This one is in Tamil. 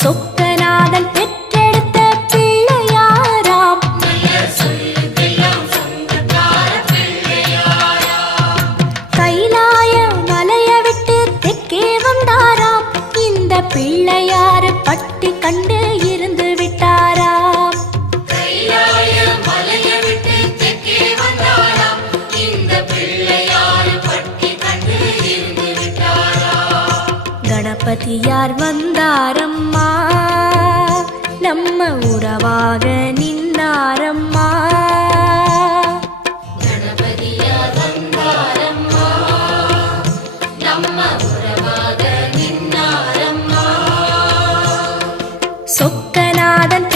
சொக்கநாதன் பெற்றெடுத்த பிள்ளையாராம். கைலாய மலைய விட்டு தெற்கே வந்தாராம். இந்த பிள்ளையாரு பட்டி கண்டு இருந்து விட்டாராம். கணபதியார் வந்தாரம்மா, நம்ம உறவாக நின்னாரம்மா. கணபதியார் வந்தாரம்மா, நம்ம உறவாக நின்னாரம்மா. சொக்கநாதன்